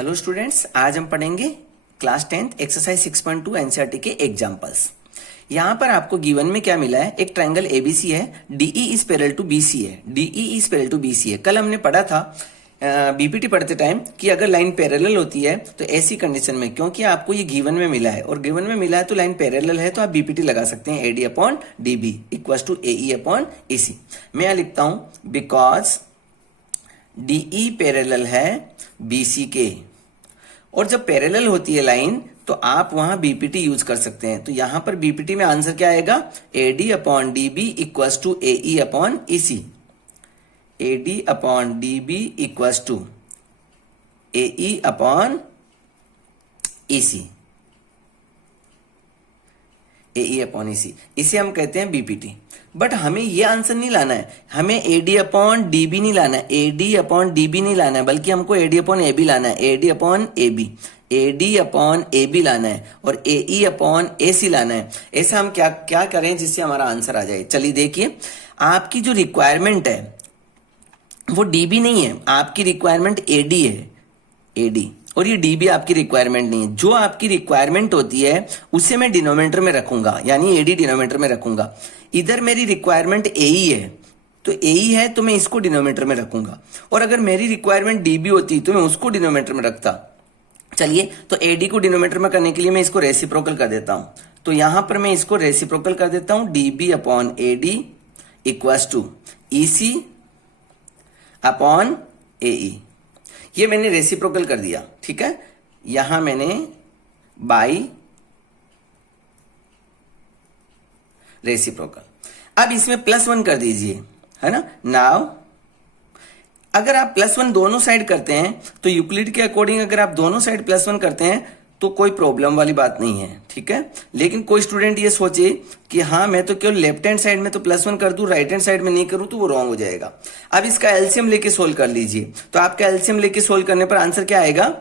Hello students, आज हम पढ़ेंगे क्लास 10th एक्सरसाइज 6.2 एनसीईआरटी के एग्जांपल्स। यहाँ पर आपको गिवन में क्या मिला है, एक ट्रायंगल एबीसी है, DE is parallel to BC है, DE is parallel to BC है। कल हमने पढ़ा था बीपीटी पढ़ते टाइम कि अगर लाइन पैरेलल होती है तो ऐसी कंडीशन में, क्योंकि आपको ये गिवन में मिला है और गिवन में मिला है तो लाइन पैरेलल है तो आप बीपीटी लगा सकते हैं, AD upon DB equal to AE upon EC. मैं यहाँ लिखता हूं बिकॉज डीई पैरेलल है बीसी के, और जब पैरेलल होती है लाइन तो आप वहां बीपीटी यूज कर सकते हैं। तो यहां पर बीपीटी में आंसर क्या आएगा, AD upon DB equal to AE upon EC, AD upon DB equal to AE upon EC, AE upon EC, इसे हम कहते हैं बीपीटी। बट हमें ये आंसर नहीं लाना है, हमें एडी अपॉन डीबी नहीं लाना है, एडी अपॉन डीबी नहीं लाना है, बल्कि हमको एडी अपॉन एबी लाना है, AD upon AB, AD upon AB लाना है और एई अपॉन एसी लाना है। ऐसा हम क्या क्या करें जिससे हमारा आंसर आ जाए। चलिए देखिए, आपकी जो रिक्वायरमेंट है वो डीबी नहीं है, आपकी रिक्वायरमेंट एडी है, एडी, और ये डीबी आपकी रिक्वायरमेंट नहीं है। जो आपकी रिक्वायरमेंट होती है उसे मैं डिनोमिनेटर में रखूंगा, यानी एडी डिनोमिनेटर में रखूंगा। इधर मेरी रिक्वायरमेंट एई है तो एई है तो मैं इसको डिनोमिनेटर में रखूंगा, और अगर मेरी रिक्वायरमेंट डीबी होती तो मैं उसको डिनोमिनेटर में रखता। चलिए, तो एडी को डिनोमिनेटर में करने के लिए मैं इसको रेसिप्रोकल कर देता हूं। तो यहां पर मैं इसको रेसिप्रोकल कर देता हूं, DB upon AD equal to EC upon AE. ये मैंने रेसिप्रोकल कर दिया, ठीक है। यहां मैंने बाई रेसिप्रोकल। अब इसमें +1 कर दीजिए, है ना। नाउ अगर आप +1 दोनों साइड करते हैं तो यूक्लिड के अकॉर्डिंग अगर आप दोनों साइड +1 करते हैं तो कोई प्रॉब्लम वाली बात नहीं है, ठीक है। लेकिन कोई स्टूडेंट ये सोचे कि हाँ मैं तो केवल लेफ्ट हैंड साइड में तो +1 कर दूं, राइट हैंड साइड में नहीं करूं, तो वो रॉन्ग हो जाएगा। अब इसका एलसीएम लेके सोल्व कर लीजिए। तो आपका एलसीएम लेके सोल्व करने पर आंसर क्या आएगा,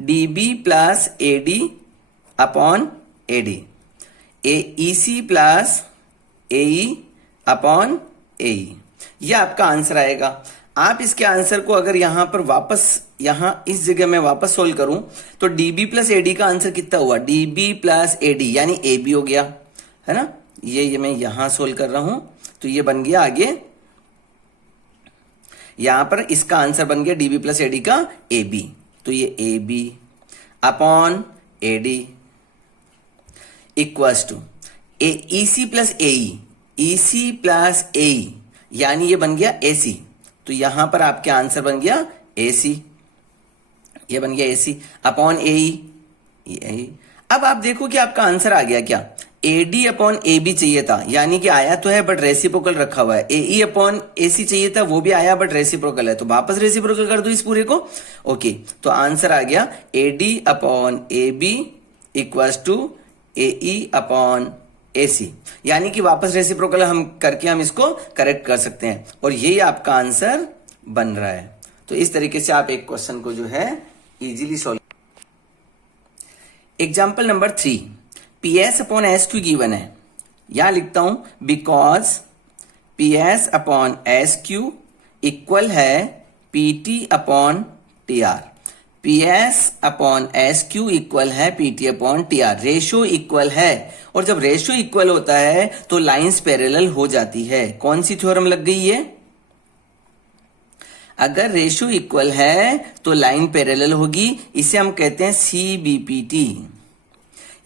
DB plus AD upon AD, EC plus AE upon AE, यह आपका आंसर आएगा। आप इसके आंसर को अगर यहां पर वापस, यहां इस जगह में वापस सोल्व करूं तो डीबी प्लस एडी का आंसर कितना हुआ, डीबी प्लस एडी यानी एबी हो गया, है ना। ये मैं यहां सोल्व कर रहा हूं तो ये बन गया आगे, यहां पर इसका आंसर बन गया डीबी प्लस एडी का एबी, तो ये AB upon AD equals to EC plus AE, EC plus AE यानी ये बन गया एसी। तो यहां पर आपके आंसर बन गया एसी, ये बन गया एसी अपॉन एई। अब आप देखो कि आपका आंसर आ गया क्या, एडी अपॉन एबी चाहिए था, यानी कि आया तो है बट रेसिप्रोकल रखा हुआ है। एई अपॉन एसी चाहिए था, वो भी आया बट रेसिप्रोकल है, तो वापस रेसिप्रोकल कर दो इस पूरे को। ओके, तो आंसर आ गया AD upon AB equal to AE upon AC, यानी कि वापस रेसिप्रोकल हम करके हम इसको करेक्ट कर सकते हैं, और यही आपका आंसर बन रहा है। तो इस तरीके से आप एक क्वेश्चन को जो है easily solve. Example number 3, PS upon S Q given है। यहां लिखता हूं because PS upon S Q equal है PT upon TR, PS upon S Q equal है PT upon TR, ratio equal है, और जब रेशियो इक्वल होता है तो लाइंस पैरेलल हो जाती है। कौन सी थ्योरम लग गई है, अगर रेशियो इक्वल है तो लाइन पैरेलल होगी, इसे हम कहते हैं CBPT।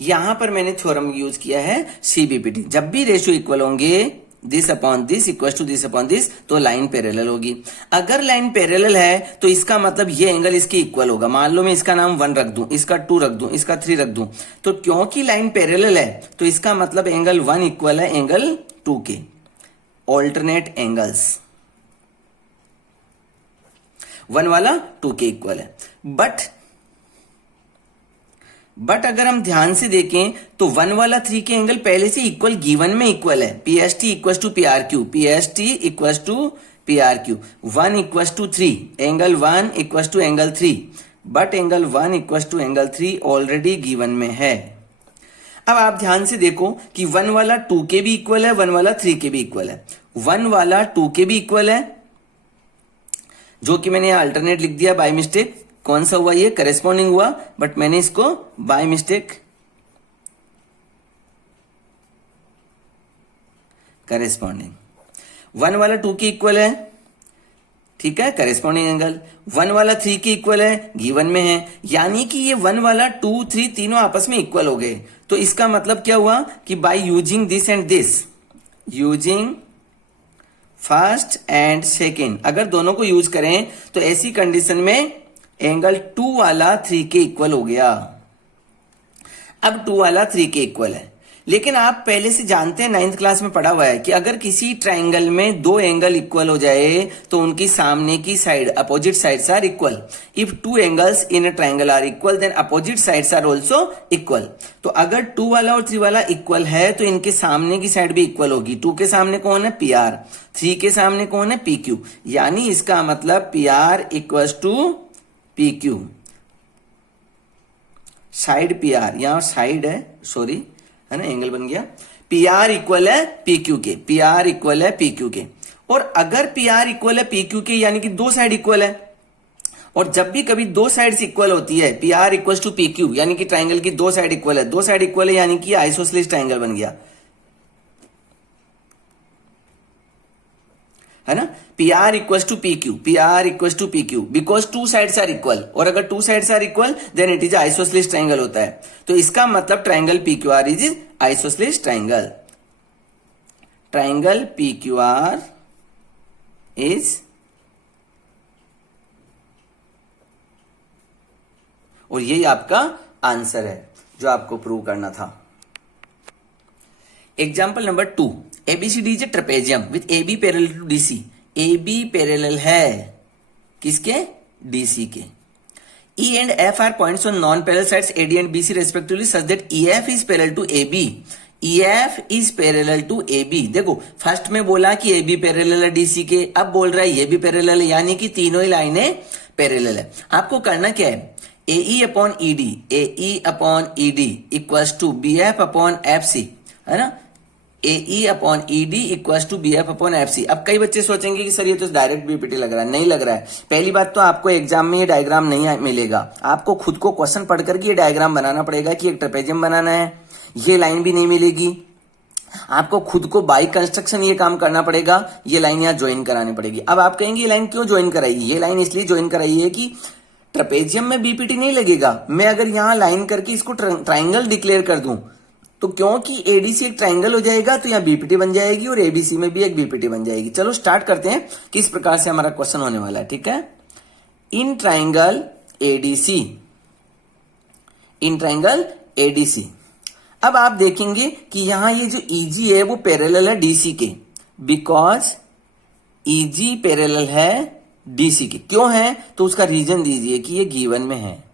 यहां पर मैंने थ्योरम यूज किया है CBPT। जब भी रेशियो इक्वल होंगे, this upon this equal to this upon this, तो लाइन पैरेलल होगी। अगर लाइन पैरेलल है तो इसका मतलब ये एंगल इसके इक्वल होगा। मान लो मैं इसका नाम 1 रख दूं, इसका 2 रख दूं, इसका 3 रख दूं, तो क्योंकि लाइन पैरेलल है तो इसका मतलब एंगल 1 इक्वल है एंगल 2 के, ऑल्टरनेट एंगल्स, 1 वाला 2 के इक्वल है। बट अगर हम ध्यान से देखें तो 1 वाला 3 के एंगल पहले से इक्वल गिवन में इक्वल है, PST equal to PRQ, PST equal to PRQ, 1 equal to 3, angle 1 equal to angle 3, but angle 1 equal to angle 3 already given में है। अब आप ध्यान से देखो कि 1 वाला 2 के भी इक्वल है, 1 वाला 3 के भी इक्वल है, 1 वाला 2 के भी इक्वल है, जो कि मैंने अल्टरनेट लिख दिया बाय मिस्टेक, कौन सा हुआ, ये करेस्पॉन्डिंग हुआ, बट मैंने इसको बाय मिस्टेक करेस्पॉन्डिंग, 1 वाला 2 के इक्वल है, ठीक है, करेस्पॉन्डिंग एंगल, 1 वाला 3 के इक्वल है, गिवन में है, यानी कि ये 1 वाला 2 3 तीनों आपस में इक्वल हो गए। तो इसका मतलब क्या हुआ कि by using this and this, using first and second, अगर दोनों को यूज करें तो ऐसी कंडीशन में एंगल 2 वाला 3 के इक्वल हो गया। अब 2 वाला 3 के इक्वल है, लेकिन आप पहले से जानते हैं, 9th क्लास में पढ़ा हुआ है कि अगर किसी ट्राइंगल में 2 एंगल इक्वल हो जाए तो उनकी सामने की side, opposite sides are equal. If 2 angles in a triangle are equal then opposite sides are also equal. तो अगर 2 वाला और 3 वाला इक्वल है तो इनके सामने की साइड भी इक्वल होगी। 2 के सामने कौन है, पी आर, 3 के सामने कौन है, पी क्यू, यानी इसका मतलब P R equal to P Q, side P R, यहां साइड है, सॉरी, है ना, एंगल बन गया, पी आर इक्वल है पी क्यू के, पी आर इक्वल है पी क्यू के। और अगर पी आर इक्वल है पी क्यू के यानी कि 2 साइड इक्वल है, और जब भी कभी 2 साइड्स इक्वल होती है, P R equal to P Q यानी कि ट्राइंगल की 2 साइड इक्वल है, 2 साइड इक्वल है यानी कि आइसोसेलेस ट्राइंगल बन गया, है ना, P R equal to P Q, P R equal to P Q, because 2 sides are equal, और अगर 2 sides are equal then it is isosceles triangle होता है। तो इसका मतलब triangle P Q R is isosceles triangle, triangle P Q R is, और यही आपका आंसर है जो आपको प्रूव करना था। Example number 2, ABCD is a trapezium with AB parallel to DC, AB parallel है किसके, DC के। E and F are points on non-parallel sides AD and BC respectively such that EF is parallel to AB, EF is parallel to AB। देखो first में बोला कि AB parallel है DC के, अब बोल रहा है ये भी पैरेलल है, यानी कि तीनों ही लाइनें पैरेलल है। आपको करना क्या है, AE upon ED, AE upon ED equals to BF upon FC, है ना, AE upon ED equals to BF upon FC। अब कई बच्चे सोचेंगे कि सर ये तो डायरेक्ट बीपीटी लग रहा है, नहीं लग रहा है। पहली बात तो आपको एग्जाम में ये डायग्राम नहीं मिलेगा, आपको खुद को क्वेश्चन पढ़ करके ये डायग्राम बनाना पड़ेगा कि एक ट्रेपेजियम बनाना है, ये लाइन भी नहीं मिलेगी, आपको खुद को बाई कंस्ट्रक्शन ये काम करना पड़ेगा, ये लाइन यहाँ ज्वाइन करानी पड़ेगी। अब आप कहेंगे ये लाइन क्यों ज्वाइन कराई, ये लाइन इसलिए ज्वाइन कराई है कि ट्रेपेजियम में बीपीटी नहीं लगेगा, मैं अगर यहाँ लाइन करके इसको ट्राइंगल डिक्लेयर कर दूं तो क्योंकि एडीसी एक ट्राइंगल हो जाएगा तो यहाँ बीपीटी बन जाएगी और एबीसी में भी एक बीपीटी बन जाएगी। चलो स्टार्ट करते हैं किस प्रकार से हमारा क्वेश्चन होने वाला है, ठीक है। In triangle ADC, in triangle ADC, अब आप देखेंगे कि यहां ये जो ईजी है वो पैरेलल है डीसी के, बिकॉज ईजी पैरेलल है डीसी के। क्यों है तो उसका रीजन दीजिए कि ये गिवन में है,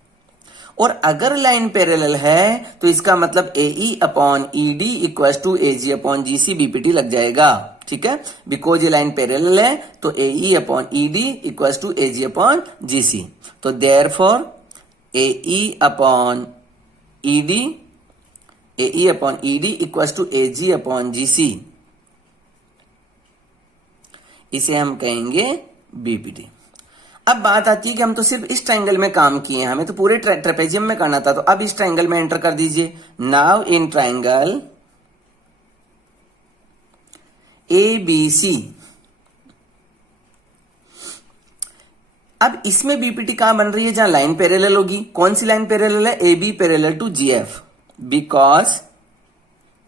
और अगर लाइन पैरेलल है तो इसका मतलब AE upon ED equal to AG upon GC BPT लग जाएगा, ठीक है। बिकॉज ये लाइन पैरेलल है तो AE upon ED equal to AG upon GC, तो therefore AE upon ED, AE upon ED equal to AG upon GC, इसे हम कहेंगे बीपीटी। अब बात आती है कि हम तो सिर्फ इस ट्राइंगल में काम किए, हमें तो पूरे ट्रेपेजियम में करना था, तो अब इस ट्राइंगल में एंटर कर दीजिए। नाउ इन ट्राइंगल ABC, अब इसमें बीपीटी कहां बन रही है, जहां लाइन पैरेलल होगी। कौन सी लाइन पैरेलल है, AB parallel to GF, because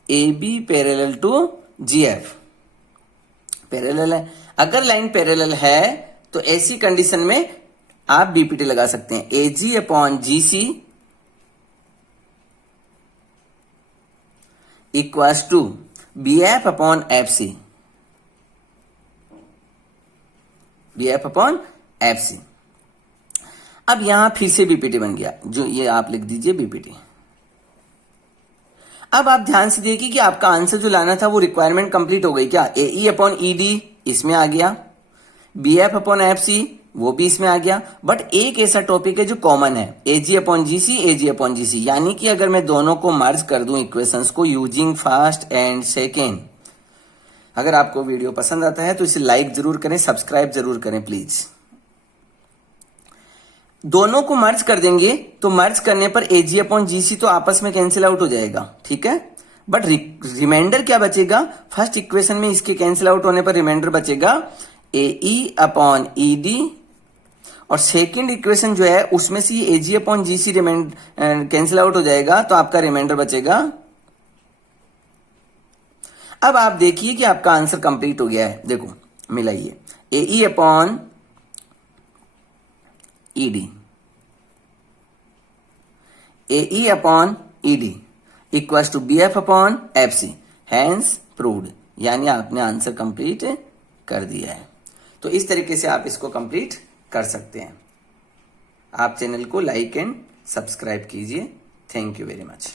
AB parallel to GF parallel है। अगर लाइन पैरेलल है तो ऐसी कंडीशन में आप बीपीटी लगा सकते हैं, AG upon GC equals to BF upon FC, BF upon FC। अब यहां फिर से बीपीटी बन गया, जो ये आप लिख दीजिए बीपीटी। अब आप ध्यान से देखिए कि आपका आंसर जो लाना था वो रिक्वायरमेंट कंप्लीट हो गई क्या। AE अपॉन ED इसमें आ गया, BF अपॉन FC वो भी इसमें आ गया, बट एक ऐसा टॉपिक है जो कॉमन है, AG upon GC, AG upon GC, यानी कि अगर मैं दोनों को मर्ज कर दूं इक्वेशंस को यूजिंग फर्स्ट एंड सेकेंड। अगर आपको वीडियो पसंद आता है तो इसे लाइक जरूर करें, सब्सक्राइब जरूर करें प्लीज। दोनों को मर्ज कर देंगे तो मर्ज करने पर एजी अपॉन जीसी तो आपस में कैंसिल आउट हो जाएगा, ठीक है। बट रिमाइंडर क्या बचेगा, फर्स्ट इक्वेशन में इसके कैंसिल आउट होने पर रिमाइंडर बचेगा एई अपॉन ईडी, और सेकेंड इक्वेशन जो है उसमें से एजी अपॉन जीसी कैंसिल आउट हो जाएगा तो आपका रिमाइंडर बचेगा। अब आप देखिए कि आपका आंसर कंप्लीट हो गया है। देखो मिलाइए, AE upon ED, AE upon ED equals to BF upon FC, hence proved, यानी आपने आंसर कंप्लीट कर दिया है। तो इस तरीके से आप इसको कंप्लीट कर सकते हैं। आप चैनल को लाइक एंड सब्सक्राइब कीजिए। Thank you very much.